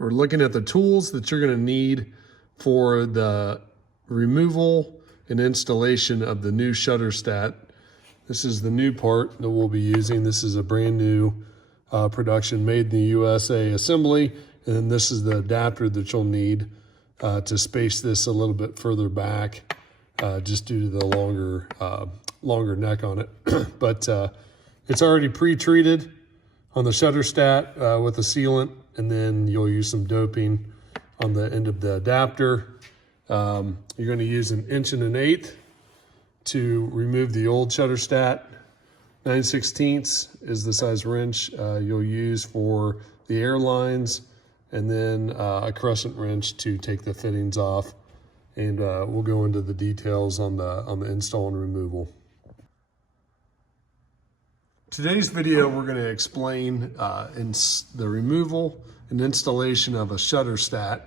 we're looking at the tools that you're going to need for the removal and installation of the new Shutterstat. This is the new part that we'll be using. This is a brand new production made in the USA assembly. And then this is the adapter that you'll need to space this a little bit further back, just due to the longer neck on it. But it's already pre-treated on the Shutterstat with a sealant, and then you'll use some doping on the end of the adapter. You're going to use an 1.125" to remove the old Shutterstat. 9/16 is the size wrench you'll use for the airlines, and then a crescent wrench to take the fittings off. And we'll go into the details on the install and removal. Today's video, we're going to explain the removal and installation of a Shutterstat.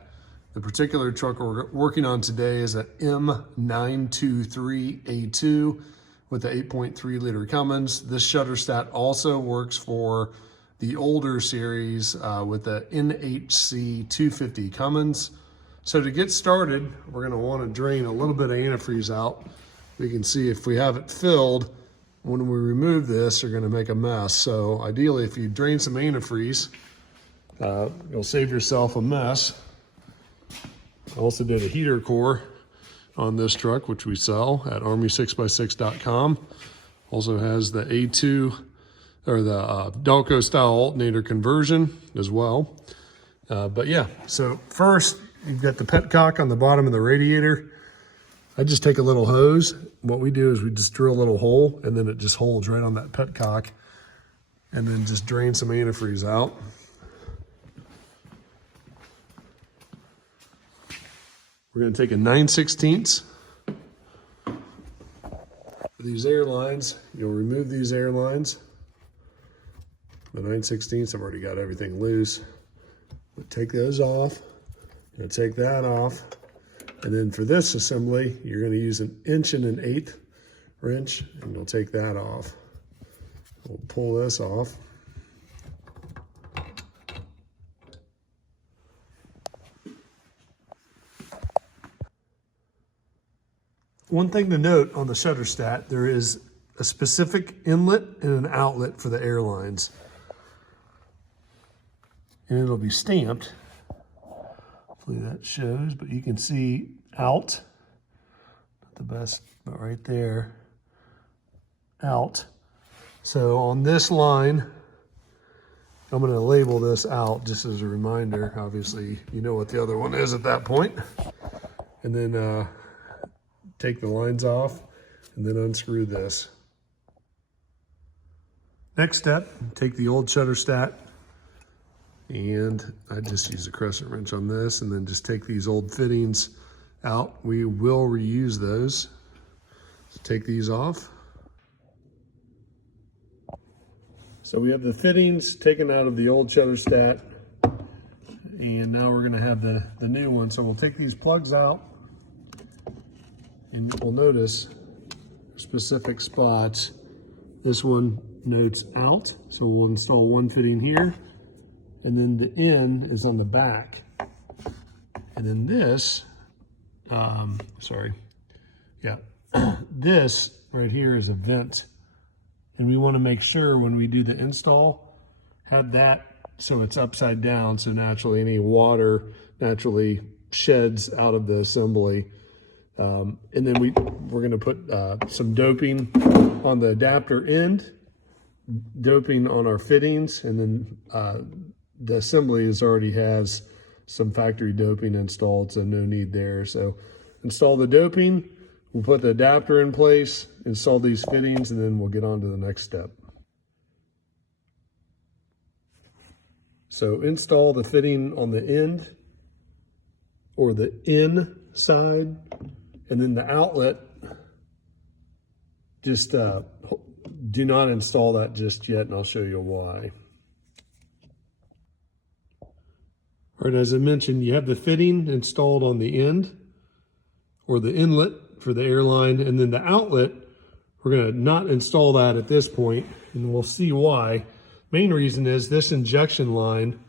The particular truck we're working on today is a M923A2 with the 8.3 liter Cummins. This Shutterstat also works for the older series with the NHC 250 Cummins. So to get started, we're going to want to drain a little bit of antifreeze out. We can see if we have it filled, when we remove this, you're going to make a mess. So ideally, if you drain some antifreeze, you'll save yourself a mess. I also did a heater core on this truck, which we sell at army6x6.com. Also has the A2 or the Delco style alternator conversion as well. But yeah, so first you've got the petcock on the bottom of the radiator. I just take a little hose. What we do is we just drill a little hole, and then it just holds right on that petcock, and then just drain some antifreeze out. We're going to take a 9/16 for these air lines. You'll remove these air lines. The 9/16, I've already got everything loose. But take those off. You'll take that off. And then for this assembly, you're going to use an 1.125" wrench, and you'll take that off. We'll pull this off. One thing to note on the Shutterstat, there is a specific inlet and an outlet for the airlines. And it'll be stamped. Hopefully that shows, but you can see out. Not the best, but right there, out. So on this line, I'm going to label this out just as a reminder. Obviously, you know what the other one is at that point. And then take the lines off and then unscrew this. Next step, take the old Shutterstat, and I just use a crescent wrench on this, and then just take these old fittings out. We will reuse those. So take these off. So we have the fittings taken out of the old Shutterstat, and now we're going to have the new one. So we'll take these plugs out, and we'll notice specific spots. This one notes out, so we'll install one fitting here, and then the in is on the back. And then this, this right here is a vent. And we want to make sure when we do the install, have that so it's upside down, so naturally any water naturally sheds out of the assembly. And then we're going to put some doping on the adapter end, doping on our fittings, and then the assembly already has some factory doping installed, so no need there. So install the doping, we'll put the adapter in place, install these fittings, and then we'll get on to the next step. So install the fitting on the end or the inside, and then the outlet, just do not install that just yet, and I'll show you why. All right, as I mentioned, you have the fitting installed on the end or the inlet for the airline, and then the outlet, we're going to not install that at this point, and we'll see why. Main reason is this injection line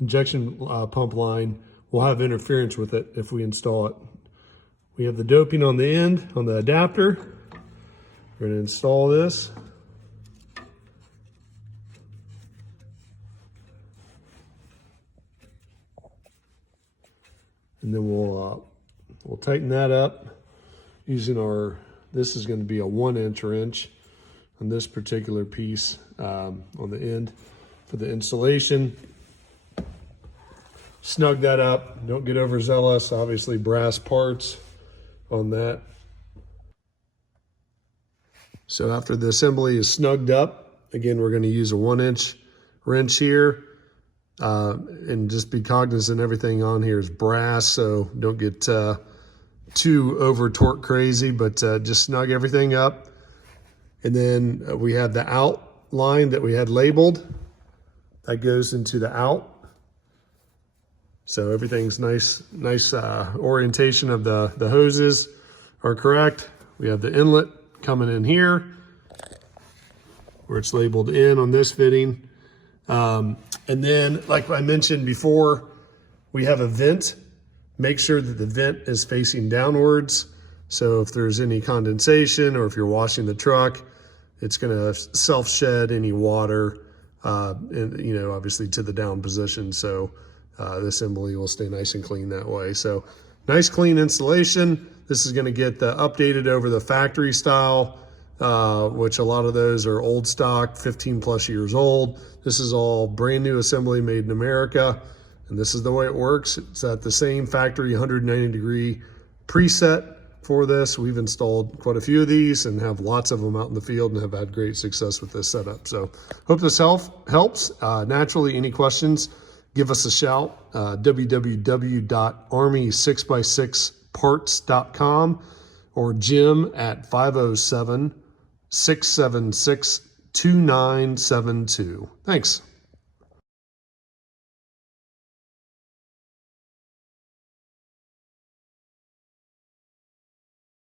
injection pump line will have interference with it if we install it. We have the doping on the end, on the adapter. We're going to install this. And then we'll tighten that up using our, this is going to be a 1-inch wrench on this particular piece on the end for the installation. Snug that up, don't get overzealous, obviously brass parts on that. So after the assembly is snugged up, again, we're going to use a 1-inch wrench here. And just be cognizant everything on here is brass, so don't get too over torque crazy, but just snug everything up. And then we have the out line that we had labeled. That goes into the out. So everything's nice orientation of the hoses are correct. We have the inlet coming in here where it's labeled in on this fitting. And then, like I mentioned before, we have a vent. Make sure that the vent is facing downwards. So if there's any condensation or if you're washing the truck, it's gonna self-shed any water, and, you know, obviously to the down position. So the assembly will stay nice and clean that way. So nice clean installation. This is gonna get updated over the factory style, which a lot of those are old stock, 15+ years old. This is all brand new assembly made in America. And this is the way it works. It's at the same factory 190-degree preset for this. We've installed quite a few of these and have lots of them out in the field and have had great success with this setup. So hope this helps. Naturally, any questions, give us a shout. www.army6x6parts.com or Jim at 507-676-2972. Thanks.